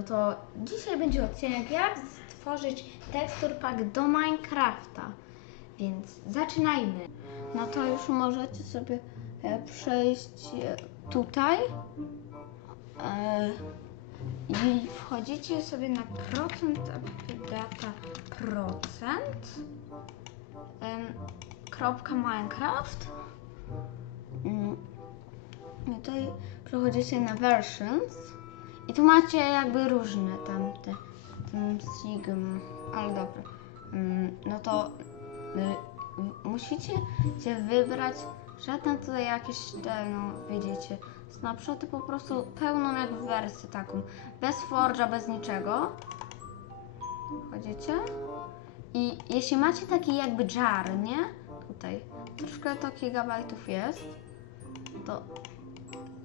No to dzisiaj będzie odcinek jak stworzyć tekstur pack do Minecrafta. Więc zaczynajmy. No to już możecie sobie e, przejść e, tutaj. E, I wchodzicie sobie na procent data procent. Kropka Minecraft. Mm, I tutaj przechodzicie na versions. I tu macie jakby różne tam te, ten Sigma, ale dobra. Mm, No to y, musicie się wybrać żadne tutaj jakieś no widzicie, snapshoty po prostu pełną jak wersję taką, bez forge'a, bez niczego. Chodzicie? I jeśli macie taki jakby jar, nie? Tutaj troszkę to gigabajtów jest, to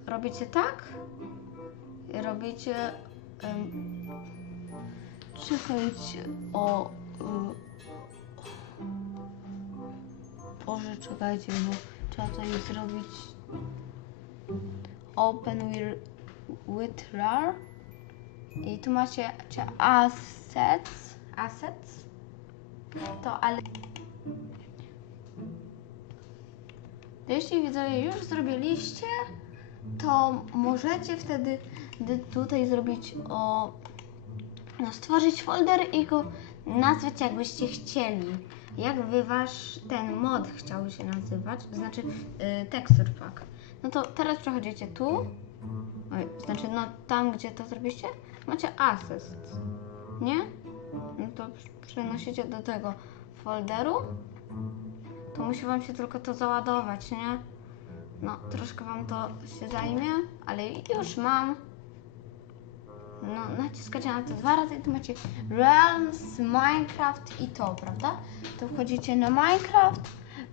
robicie tak robicie. Um, czekajcie o. Um, Boże, czekajcie, bo trzeba tutaj zrobić. Open with, RAR. I tu macie czy assets. Assets. To ale. Jeśli widzowie już zrobiliście, to możecie wtedy d- tutaj zrobić o. No, stworzyć folder i go nazwać jakbyście chcieli. Jak wy wasz ten mod chciał się nazywać, znaczy y, texture pack. No to teraz przechodzicie tu. Oj, znaczy no tam gdzie to zrobiliście, macie assets. Nie? No to przenosicie do tego folderu. To musi wam się tylko to załadować, nie? No, troszkę wam to się zajmie, ale już mam. No, naciskacie na to dwa razy i tu macie Realms, Minecraft i to, prawda? To wchodzicie na Minecraft,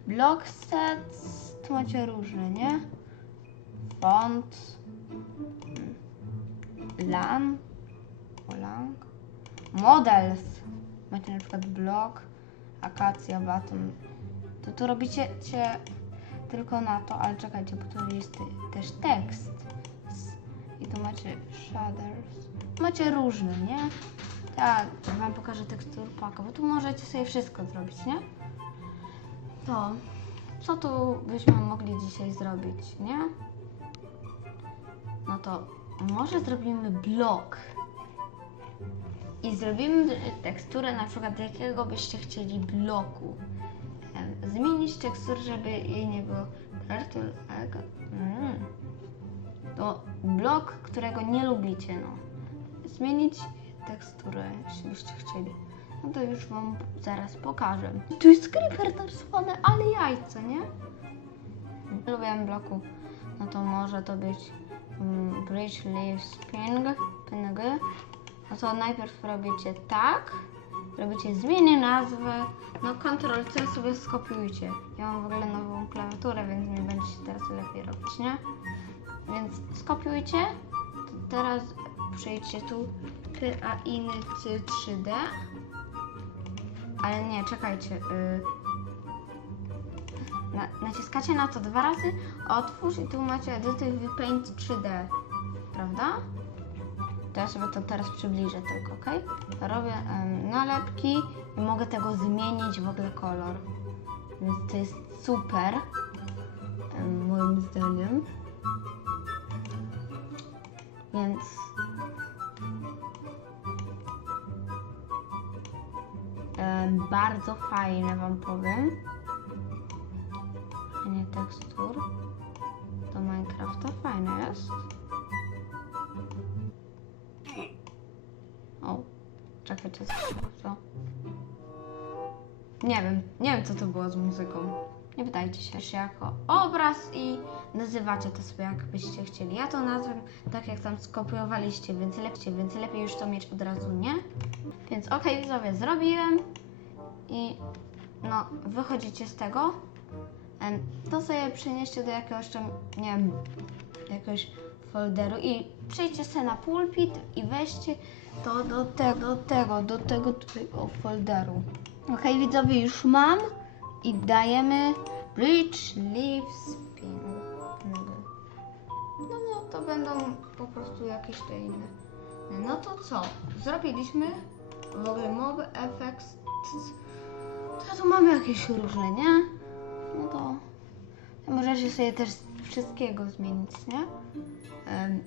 block sets, tu macie różne, nie? Font, LAN, lang, models. Macie na przykład block, akacja, baton. To tu robicie tylko na to, ale czekajcie, bo tu jest te- też tekst. I tu macie shaders. Macie różne, nie? Tak, wam pokażę tekstur paka, bo tu możecie sobie wszystko zrobić, nie? To, co tu byśmy mogli dzisiaj zrobić, nie? No to może zrobimy blok. I zrobimy teksturę na przykład jakiego byście chcieli bloku. Zmienić teksturę, żeby jej nie było. Egg. Mm. To blok, którego nie lubicie, no. Zmienić teksturę, jeśli byście chcieli. No to już wam zaraz pokażę. Tu jest creeper narysowany, ale jajce, nie? Lubię bloku. No to może to być mm, bridge leaves ping, ping. No to najpierw robicie tak, robicie zmienię nazwę, no Ctrl C sobie skopiujcie. Ja mam w ogóle nową klawiaturę, więc mi będzie się teraz lepiej robić, nie? Więc skopiujcie, teraz przejdźcie tu PAINY 3D, ale nie, czekajcie. Y, na, naciskacie na to dwa razy, otwórz i tu macie w Paint 3D, prawda? To ja sobie to teraz przybliżę tylko, ok? Robię em, nalepki i mogę tego zmienić w ogóle kolor. Więc to jest super, em, moim zdaniem. Więc bardzo fajne Wam powiem. Nie tekstur. Do Minecrafta fajne jest. O, czekajcie, co? Nie wiem, nie wiem co to było z muzyką. Nie pytajcie się jeszcze jako obraz i nazywacie to sobie jak byście chcieli. Ja to nazwę tak jak tam skopiowaliście, więc lepiej, więc lepiej już to mieć od razu, nie? Więc okej, widzowie, zrobiłem i no, wychodzicie z tego. To sobie przenieście do jakiegoś tam, nie wiem, jakiegoś folderu i przejdźcie sobie na pulpit i weźcie to do tego, do tego, do tego tutaj o folderu. Ok, widzowie, już mam i dajemy Bridge Leaves Ping. No, no to będą po prostu jakieś te inne No to co? Zrobiliśmy w ogóle mowy, effects. To tu mamy jakieś różne, nie? No to możecie sobie też wszystkiego zmienić, nie? Em,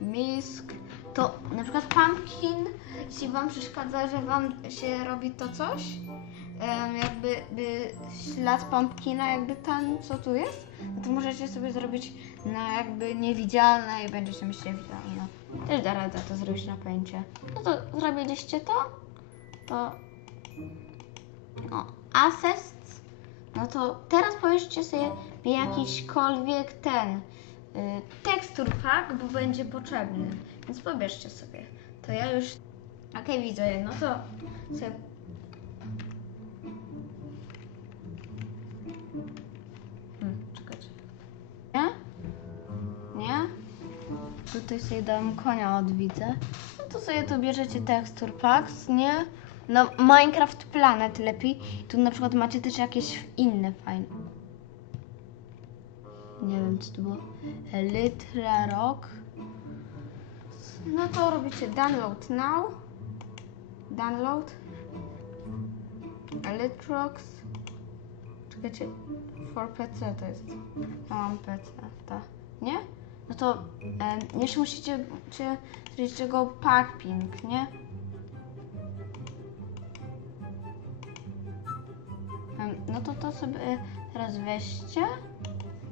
Misk, to na przykład pumpkin, jeśli wam przeszkadza, że wam się robi to coś, em, jakby by ślad pumpkina, jakby tam, co tu jest, no to możecie sobie zrobić na jakby niewidzialne i będzie się myśleć widzialne. Też da radę to zrobić na pęcie. No to zrobiliście to, to no, assets, no to teraz powiedzcie sobie jakiśkolwiek ten y, tekstur pack, bo będzie potrzebny. Więc pobierzcie sobie. To ja już. Okej, widzę, no to sobie. Hmm. Nie? Nie? Tutaj sobie dam konia od widzę. No to sobie tu bierzecie tekstur packs, nie? No Minecraft Planet lepiej. Tu na przykład macie też jakieś inne fajne. Nie wiem co to było. Elytra Rock. No to robicie download now. Download. Elytrox. Czekajcie. For PC to jest. Ja mam PC, tak. Nie? No to e, jeszcze musicie zrobić czego packping, nie? To to sobie teraz weźcie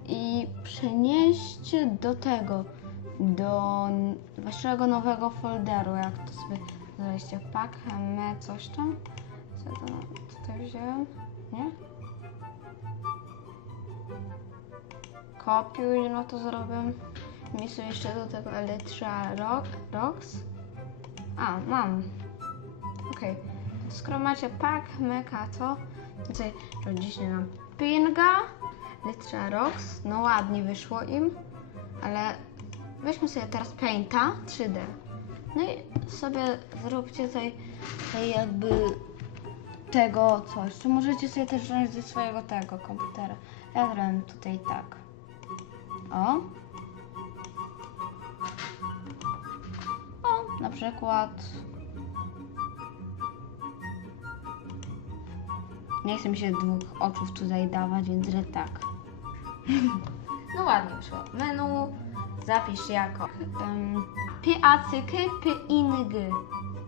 i przenieście do tego, do waszego nowego folderu, jak to sobie znaleźliście, pack, me, coś tam. Co to tutaj wziąłem, nie? Kopiuj, no to zrobię. Mi są jeszcze do tego Elytra rock, Rocks. A, mam. Okej. Skoro macie pack, meka, to tutaj rodzicie nam pinga, Elytra Rocks. No ładnie wyszło im, ale weźmy sobie teraz painta 3D. No i sobie zróbcie tutaj, tutaj jakby tego coś. Czy możecie sobie też wziąć ze swojego tego komputera. Ja zrobię tutaj tak. O. O, na przykład. Nie chcę mi się dwóch oczów tutaj dawać, więc że tak. No ładnie wyszło. Menu zapisz jako um, PACK PING.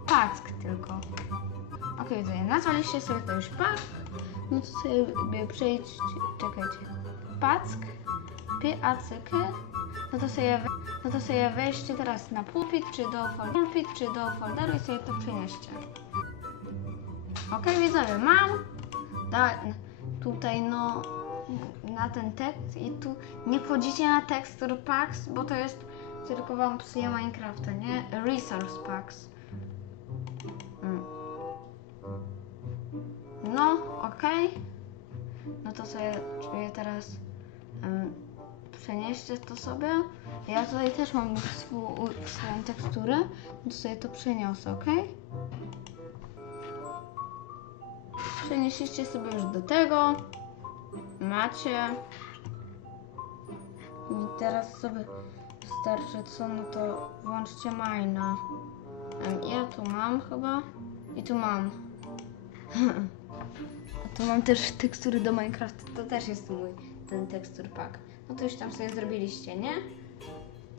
Pack tylko. Okej, okay, nazwaliście sobie to już pack. No to sobie przejdźcie, czekajcie. Pack, PACK. No to sobie, no to sobie weźcie teraz na pulpit, czy do fol- pulpit, czy do folderu i sobie to przenieście. Okej, widzowie, mam. Da, tutaj no na ten tekst i tu nie wchodzicie na texture packs, bo to jest tylko wam psuje Minecrafta, nie? Resource packs. Mm. No, okej. No to sobie czuję teraz em, przenieście to sobie. Ja tutaj też mam swój, swoją teksturę, więc sobie to przeniosę, ok? Przenieśliście sobie już do tego. Macie. I teraz sobie starczy co, no to włączcie Mina. Ja tu mam chyba. I tu mam. A tu mam też tekstury do Minecrafta. To też jest mój ten tekstur pack. No to już tam sobie zrobiliście, nie?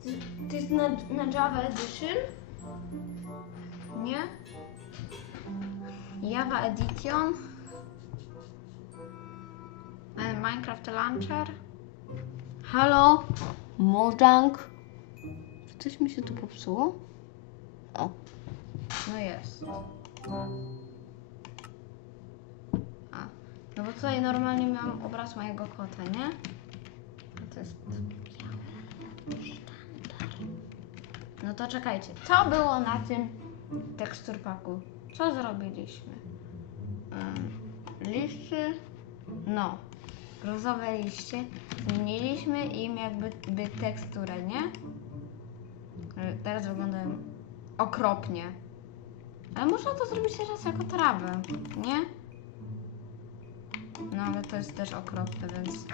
To, to jest na, na Java Edition. Nie? Java Edition. E, Minecraft Launcher. Halo? Mojang? Czy coś mi się tu popsuło? O. No jest. A. No bo tutaj normalnie miałam obraz mojego kota, nie? To jest białe. No to czekajcie. Co było na tym teksturpaku? Co zrobiliśmy? Liście. No. Brązowe liście. Zmieniliśmy im jakby by teksturę, nie? Teraz wyglądają okropnie. Ale można to zrobić teraz jako trawę, nie? No ale to jest też okropne, więc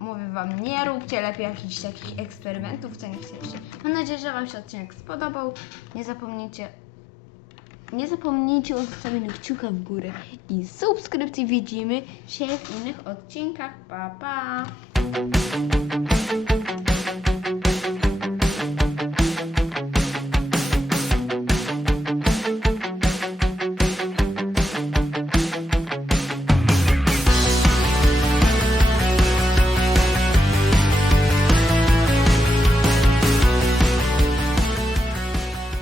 mówię Wam, nie róbcie lepiej jakichś takich eksperymentów, co nie chcecie. Mam nadzieję, że Wam się odcinek spodobał. Nie zapomnijcie nie zapomnijcie o zostawieniu kciuka w górę i subskrypcji. Widzimy się w innych odcinkach. Pa, pa!